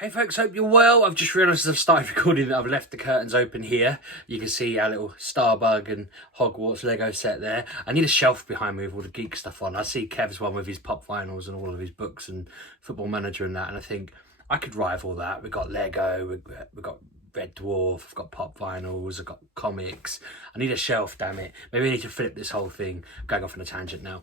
Hey folks, hope you're well. I've just realised as I've started recording that I've left the curtains open here. You can see our little Starbug and Hogwarts Lego set there. I need a shelf behind me with all the geek stuff on. I see Kev's one with his pop vinyls and all of his books and Football Manager and that, and I think I could rival that. We've got Lego, we've got Red Dwarf, I've got pop vinyls, I've got comics. I need a shelf, damn it. Maybe I need to flip this whole thing. I'm going off on a tangent now.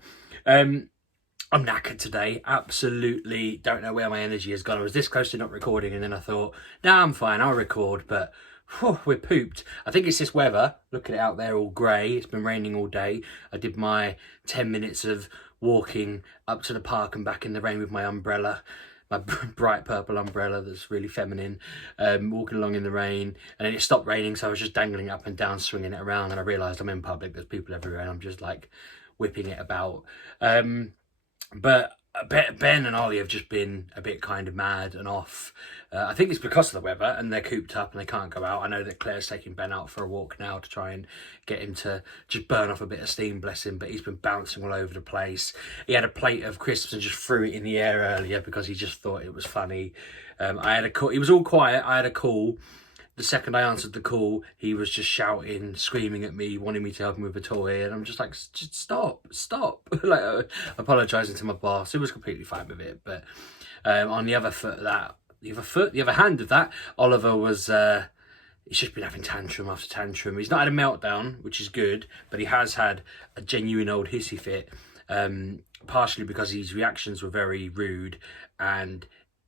I'm knackered today, absolutely don't know where my energy has gone. I was this close to not recording and then I thought, nah, I'm fine, I'll record, but whew, we're pooped. I think it's this weather, look at it out there all grey, it's been raining all day. I did my 10 minutes of walking up to the park and back in the rain with my umbrella, my bright purple umbrella that's really feminine, walking along in the rain, and then it stopped raining, so I was just dangling it up and down, swinging it around, and I realised I'm in public, there's people everywhere, and I'm just like whipping it about. But Ben and Ollie have just been a bit kind of mad and off. I think it's because of the weather and they're cooped up and they can't go out. I know that Claire's taking Ben out for a walk now to try and get him to just burn off a bit of steam, bless him, but he's been bouncing all over the place. He had a plate of crisps and just threw it in the air earlier because he just thought it was funny. I had a call. He was all quiet. I had a call. The second I answered the call, he was just shouting, screaming at me, wanting me to help him with a toy, and I'm just like, just stop, like apologising to my boss. He was completely fine with it, but on the other hand of that, Oliver was, he's just been having tantrum after tantrum. He's not had a meltdown, which is good, but he has had a genuine old hissy fit, partially because his reactions were very rude, and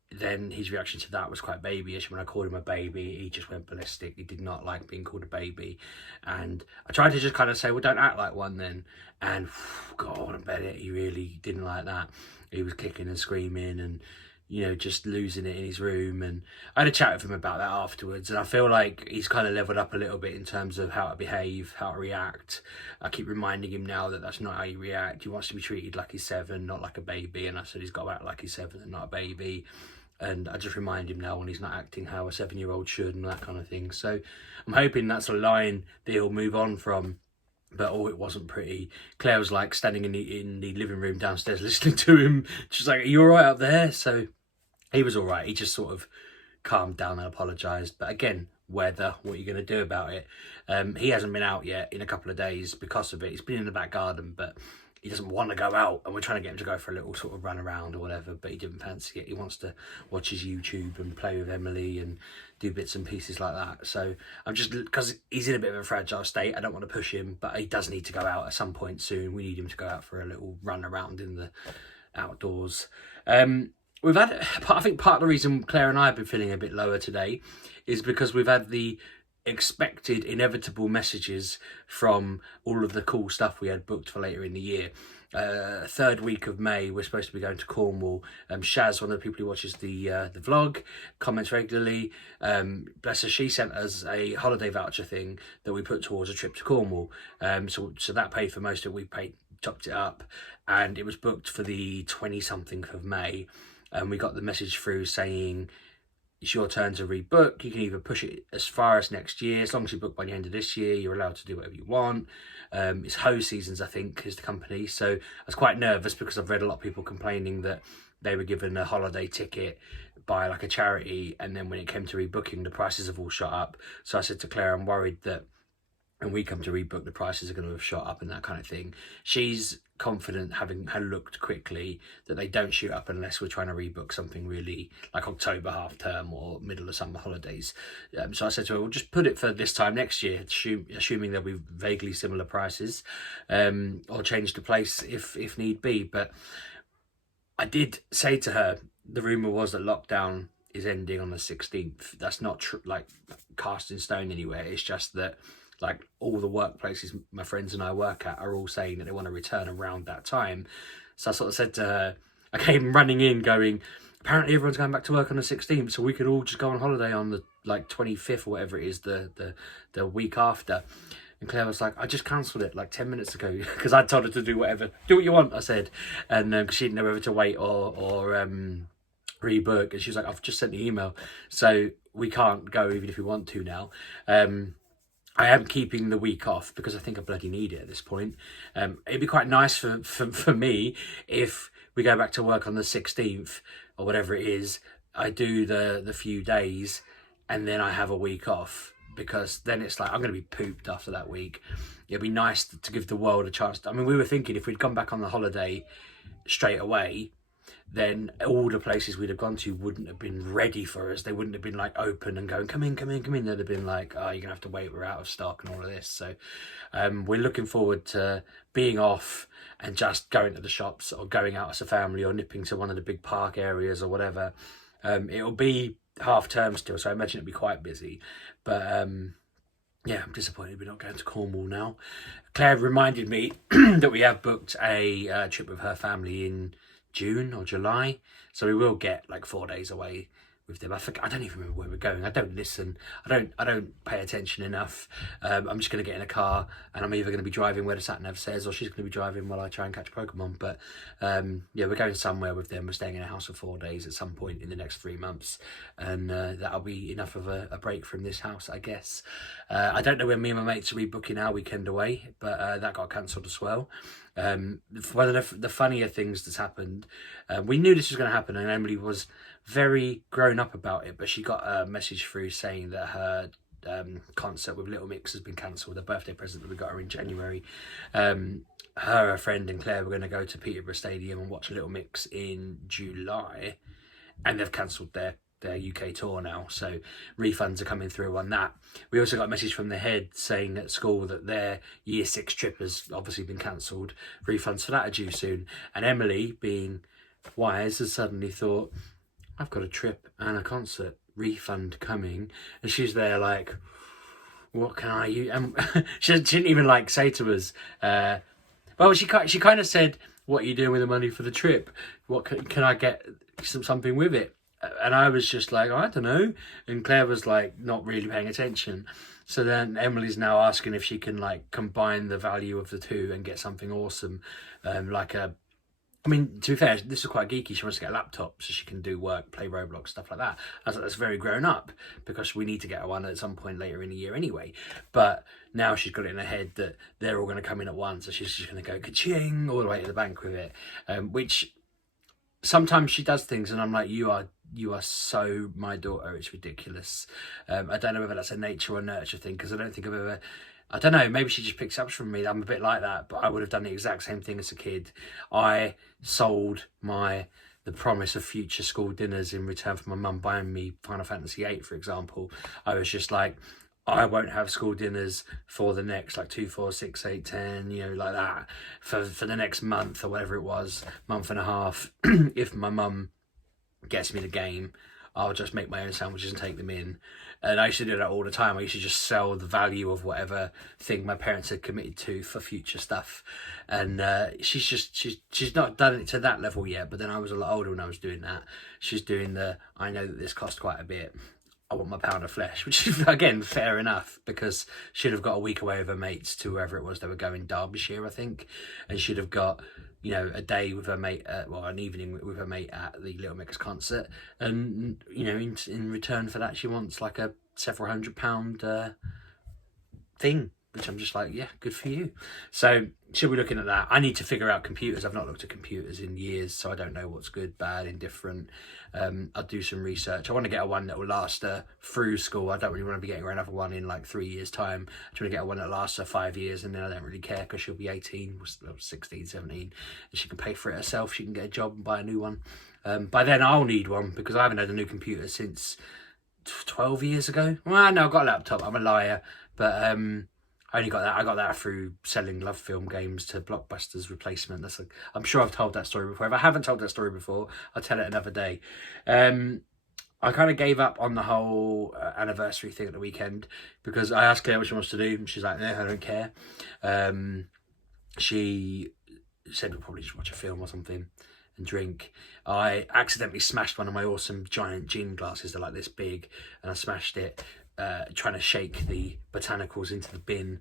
then his reaction to that was quite babyish. When I called him a baby, he just went ballistic. He did not like being called a baby. And I tried to just kind of say, well, don't act like one then. And God, I bet it, he really didn't like that. He was kicking and screaming and, you know, just losing it in his room. And I had a chat with him about that afterwards. And I feel like he's kind of leveled up a little bit in terms of how to behave, how to react. I keep reminding him now that that's not how you react. He wants to be treated like he's 7, not like a baby. And I said he's got to act like he's 7 and not a baby. And I just remind him now when he's not acting how a 7-year-old should and that kind of thing. So I'm hoping that's a line that he'll move on from. But oh, it wasn't pretty. Claire was like standing in the living room downstairs listening to him. She's like, are you all right up there? So he was all right. He just sort of calmed down and apologised. But again, weather, what are you going to do about it? He hasn't been out yet in a couple of days because of it. He's been in the back garden, but he doesn't want to go out, and we're trying to get him to go for a little sort of run around or whatever, but he didn't fancy it. He wants to watch his YouTube and play with Emily and do bits and pieces like that. So I'm just, because he's in a bit of a fragile state, I don't want to push him, but he does need to go out at some point soon. We need him to go out for a little run around in the outdoors. We've had, I think part of the reason Claire and I have been feeling a bit lower today is because we've had the expected inevitable messages from all of the cool stuff we had booked for later in the year. Third week of May, we're supposed to be going to Cornwall. Shaz, one of the people who watches the vlog, comments regularly. Bless her, she sent us a holiday voucher thing that we put towards a trip to Cornwall. So that paid for most of it. We topped it up, and it was booked for the 20-something of May. And we got the message through saying, it's your turn to rebook. You can either push it as far as next year. As long as you book by the end of this year, you're allowed to do whatever you want. It's Ho Seasons, I think, is the company. So I was quite nervous because I've read a lot of people complaining that they were given a holiday ticket by like a charity, and then when it came to rebooking, the prices have all shot up. So I said to Claire, I'm worried that when we come to rebook, the prices are going to have shot up and that kind of thing. She's confident, having looked quickly, that they don't shoot up unless we're trying to rebook something really like October half term or middle of summer holidays. So I said to her, we'll just put it for this time next year, assuming there'll be vaguely similar prices, or change the place if need be. But I did say to her, the rumour was that lockdown is ending on the 16th. That's not like cast in stone anywhere. It's just that like all the workplaces my friends and I work at are all saying that they want to return around that time. So I sort of said to her, I came running in going, apparently everyone's going back to work on the 16th, so we could all just go on holiday on the like 25th or whatever it is, the week after. And Claire was like, I just cancelled it like 10 minutes ago because I told her to do whatever, do what you want, I said. And cause she didn't know whether to wait or rebook. And she was like, I've just sent the email, so we can't go even if we want to now. I am keeping the week off because I think I bloody need it at this point. It'd be quite nice for me if we go back to work on the 16th or whatever it is, I do the few days and then I have a week off, because then it's like I'm going to be pooped after that week. It'd be nice to give the world a chance. I mean, we were thinking if we'd come back on the holiday straight away, then all the places we'd have gone to wouldn't have been ready for us. They wouldn't have been like open and going, come in, come in, come in. They'd have been like, oh, you're gonna have to wait, we're out of stock and all of this. So we're looking forward to being off and just going to the shops or going out as a family or nipping to one of the big park areas or whatever. It'll be half term still, so I imagine it'll be quite busy, but yeah, I'm disappointed we're not going to Cornwall now. Claire reminded me that we have booked a trip with her family in June or July, so we will get like 4 days away with them. I don't even remember where we're going. I don't listen. I don't pay attention enough. I'm just going to get in a car and I'm either going to be driving where the sat nav says, or she's going to be driving while I try and catch Pokemon. But yeah, we're going somewhere with them. We're staying in a house for 4 days at some point in the next 3 months, and that'll be enough of a break from this house, I guess. I don't know when me and my mates are rebooking our weekend away, but that got cancelled as well. One of the funnier things that's happened, we knew this was going to happen, and Emily was very grown up about it, but she got a message through saying that her concert with Little Mix has been cancelled, the birthday present that we got her in January. Her friend and Claire were going to go to Peterborough Stadium and watch Little Mix in July, and they've cancelled their UK tour now, so refunds are coming through on that. We also got a message from the head saying at school that their year 6 trip has obviously been cancelled. Refunds for that are due soon, and Emily, being wise, has suddenly thought, I've got a trip and a concert, refund coming, and she's there like, what can I use? She didn't even like say to us, well, she kind of said, what are you doing with the money for the trip? What can I get something with it? And I was just like, I don't know. And Claire was like, not really paying attention. So then Emily's now asking if she can like combine the value of the two and get something awesome. I mean, to be fair, this is quite geeky. She wants to get a laptop so she can do work, play Roblox, stuff like that. I was like, that's very grown up, because we need to get her one at some point later in the year anyway. But now she's got it in her head that they're all going to come in at once. So she's just going to go ka-ching all the way to the bank with it, which sometimes she does things and I'm like, you are so my daughter, it's ridiculous. I don't know whether that's a nature or nurture thing, because I don't think I've ever, I don't know, maybe she just picks up from me. I'm a bit like that, but I would have done the exact same thing as a kid. I sold the promise of future school dinners in return for my mum buying me Final Fantasy VIII, for example. I was just like, I won't have school dinners for the next like 2, 4, 6, 8, 10, you know, like that for the next month or whatever it was, month and a half. If my mum gets me the game, I'll just make my own sandwiches and take them in. And I used to do that all the time. I used to just sell the value of whatever thing my parents had committed to for future stuff. And she's not done it to that level yet, but then I was a lot older when I was doing that. She's doing I know that this cost quite a bit, I want my pound of flesh, which is, again, fair enough, because she'd have got a week away with her mates to wherever it was they were going, Derbyshire, I think, and she'd have got, you know, a day with her mate, an evening with her mate at the Little Mix concert, and, you know, in return for that, she wants like a several £100 thing, which I'm just like, yeah, good for you. So she'll be looking at that. I need to figure out computers. I've not looked at computers in years, so I don't know what's good, bad, indifferent. I'll do some research. I want to get one that will last her through school. I don't really want to be getting her another one in like 3 years' time. I just want to get one that lasts her 5 years, and then I don't really care, because she'll be 18, 16, 17, and she can pay for it herself. She can get a job and buy a new one. By then I'll need one, because I haven't had a new computer since 12 years ago. Well, no, I've got a laptop. I'm a liar. But I only got that. I got that through selling Love Film games to Blockbuster's replacement. I'm sure I've told that story before. If I haven't told that story before, I'll tell it another day. I kind of gave up on the whole anniversary thing at the weekend, because I asked Claire what she wants to do, and she's like, I don't care. She said we'll probably just watch a film or something and drink. I accidentally smashed one of my awesome giant gin glasses. They're like this big, and I smashed it trying to shake the botanicals into the bin.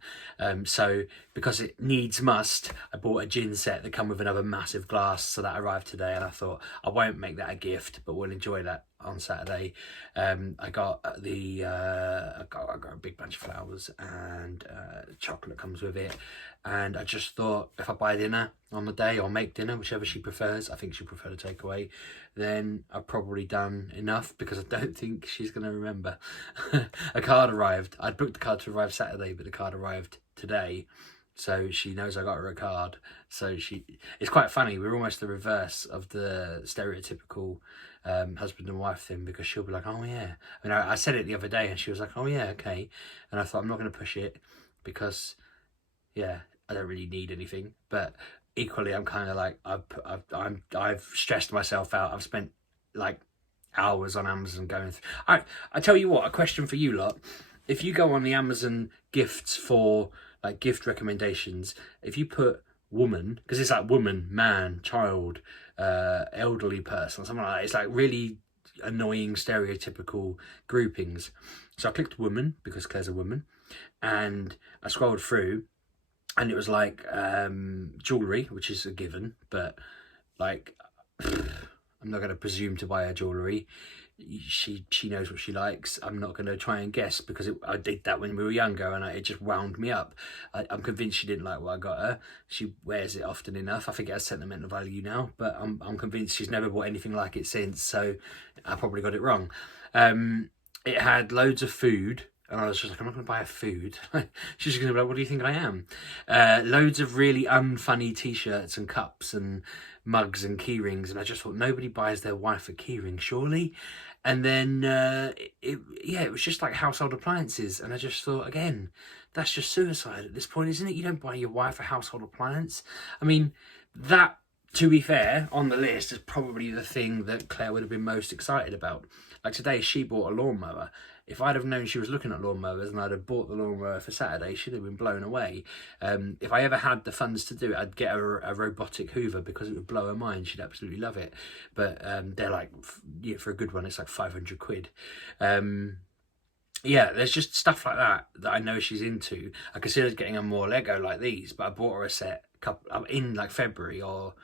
So because it needs must, I bought a gin set that come with another massive glass, so that arrived today, and I thought I won't make that a gift, but we'll enjoy that on Saturday. I got I got a big bunch of flowers, and chocolate comes with it. And I just thought, if I buy dinner on the day, or make dinner, whichever she prefers, I think she'll prefer to take away, then I've probably done enough, because I don't think she's going to remember. A card arrived. I'd booked the card to arrive Saturday, but the card arrived today. So she knows I got her a card. So it's quite funny. We're almost the reverse of the stereotypical husband and wife thing, because she'll be like, oh yeah. I mean, I said it the other day, and she was like, oh yeah, okay. And I thought, I'm not going to push it, because yeah, I don't really need anything. But equally, I'm kind of like, I've stressed myself out. I've spent like hours on Amazon going through. I tell you what, a question for you lot. If you go on the Amazon gifts for like gift recommendations, if you put woman, because it's like woman, man, child, elderly person, something like that, it's like really annoying stereotypical groupings. So I clicked woman, because Claire's a woman, and I scrolled through, and it was like jewellery, which is a given, but like I'm not going to presume to buy her jewellery. She knows what she likes. I'm not going to try and guess, because I did that when we were younger, and it just wound me up. I'm convinced she didn't like what I got her. She wears it often enough. I think it has sentimental value now, but I'm convinced she's never bought anything like it since, so I probably got it wrong. It had loads of food, and I was just like, I'm not going to buy her food. She's just going to be like, what do you think I am? Loads of really unfunny t-shirts and cups and mugs and key rings, and I just thought, nobody buys their wife a key ring, surely? And then it was just like household appliances, and I just thought, again, that's just suicide at this point, isn't it? You don't buy your wife a household appliance. I mean, that, to be fair, on the list is probably the thing that Claire would have been most excited about. Like today, she bought a lawnmower. If I'd have known she was looking at lawnmowers and I'd have bought the lawnmower for Saturday, she'd have been blown away. If I ever had the funds to do it, I'd get her a robotic Hoover, because it would blow her mind. She'd absolutely love it. But they're like, yeah, for a good one, it's like 500 quid. Yeah, there's just stuff like that I know she's into. I considered getting her more Lego like these, but I bought her a set in like February or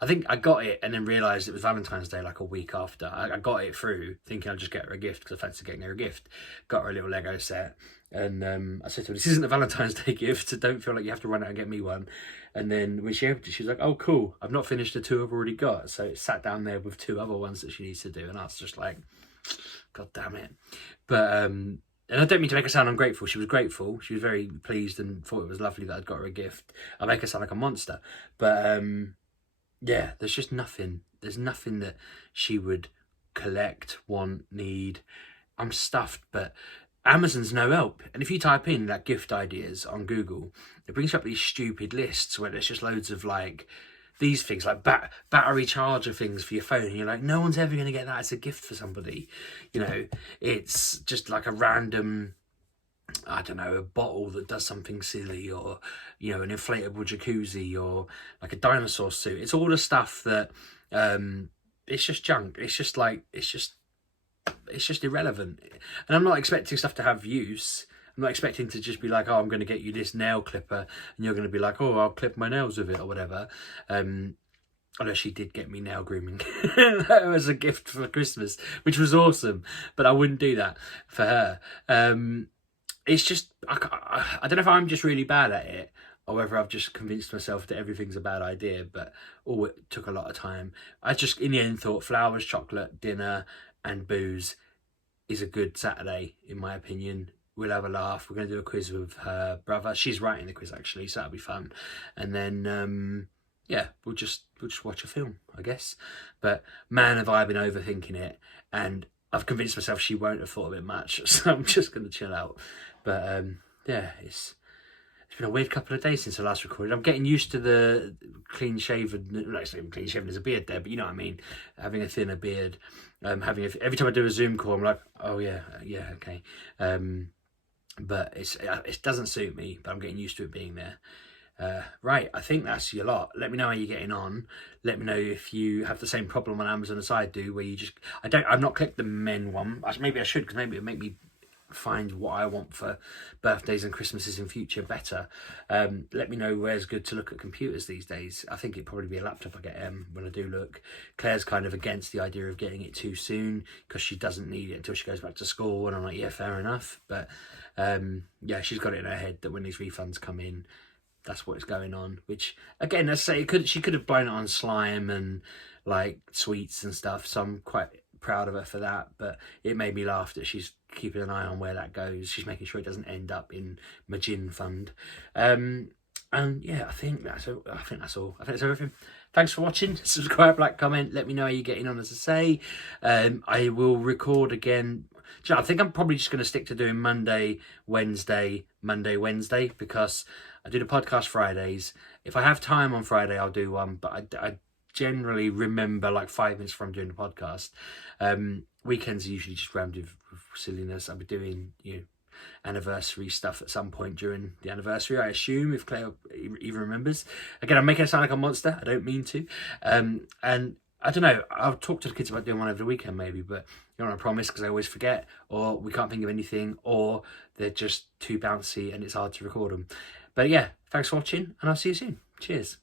I think I got it and then realised it was Valentine's Day like a week after. I got it through thinking I'd just get her a gift, because I fancied getting her a gift. Got her a little Lego set, and I said to her, this isn't a Valentine's Day gift, so don't feel like you have to run out and get me one. And then when she opened it, she was like, oh cool, I've not finished the 2 I've already got. So it sat down there with 2 other ones that she needs to do, and I was just like, god damn it. But and I don't mean to make her sound ungrateful. She was grateful. She was very pleased and thought it was lovely that I'd got her a gift. I make her sound like a monster. But yeah, there's just nothing. There's nothing that she would collect, want, need. I'm stuffed, but Amazon's no help. And if you type in like gift ideas on Google, it brings up these stupid lists where there's just loads of like these things, like battery charger things for your phone. And you're like, no one's ever going to get that as a gift for somebody. You know, it's just like a random, I don't know, a bottle that does something silly, or, you know, an inflatable jacuzzi, or like a dinosaur suit. It's all the stuff that it's just junk. It's just like, it's just irrelevant. And I'm not expecting stuff to have use. I'm not expecting to just be like, oh, I'm going to get you this nail clipper, and you're going to be like, oh, I'll clip my nails with it or whatever. Although she did get me nail grooming as a gift for Christmas, which was awesome, but I wouldn't do that for her. It's just, I don't know if I'm just really bad at it, or whether I've just convinced myself that everything's a bad idea, but it took a lot of time. I just, in the end, thought flowers, chocolate, dinner, and booze is a good Saturday, in my opinion. We'll have a laugh. We're going to do a quiz with her brother. She's writing the quiz, actually, so that'll be fun. And then, yeah, we'll just watch a film, I guess. But man, have I been overthinking it, and I've convinced myself she won't have thought of it much, so I'm just going to chill out. But yeah, it's been a weird couple of days since I last recorded. I'm getting used to the clean shaven. No, it's not even clean shaven. There's a beard there, but you know what I mean. Having a thinner beard. Every time I do a Zoom call, I'm like, oh yeah, okay. But it doesn't suit me. But I'm getting used to it being there. Right, I think that's your lot. Let me know how you're getting on. Let me know if you have the same problem on Amazon as I do, where you just I've not clicked the men one. Maybe I should, because maybe it'll make me find what I want for birthdays and Christmases in future better. Let me know where's good to look at computers these days. I think it'd probably be a laptop I get when I do look. Claire's kind of against the idea of getting it too soon because she doesn't need it until she goes back to school, and I'm like, yeah, fair enough. But yeah, she's got it in her head that when these refunds come in, that's what's going on. Which again, let's say she could have blown it on slime and like sweets and stuff, so I'm quite proud of her for that. But it made me laugh that she's keeping an eye on where that goes. She's making sure it doesn't end up in my gin fund. And yeah, I think that's all. I think that's everything. Thanks for watching. Subscribe, like, comment. Let me know how you're getting on, as I say. I will record again. Do you know, I think I'm probably just going to stick to doing Monday, Wednesday, because I do the podcast Fridays. If I have time on Friday, I'll do one, but I generally remember like 5 minutes from doing the podcast. Weekends are usually just rammed with silliness. I'll be doing, you know, anniversary stuff at some point during the anniversary, I assume, if Claire even remembers. Again, I'm making it sound like a monster. I don't mean to. And I don't know, I'll talk to the kids about doing one over the weekend maybe, but you don't want to promise because I always forget, or we can't think of anything, or they're just too bouncy and it's hard to record them. But yeah, thanks for watching, and I'll see you soon. Cheers.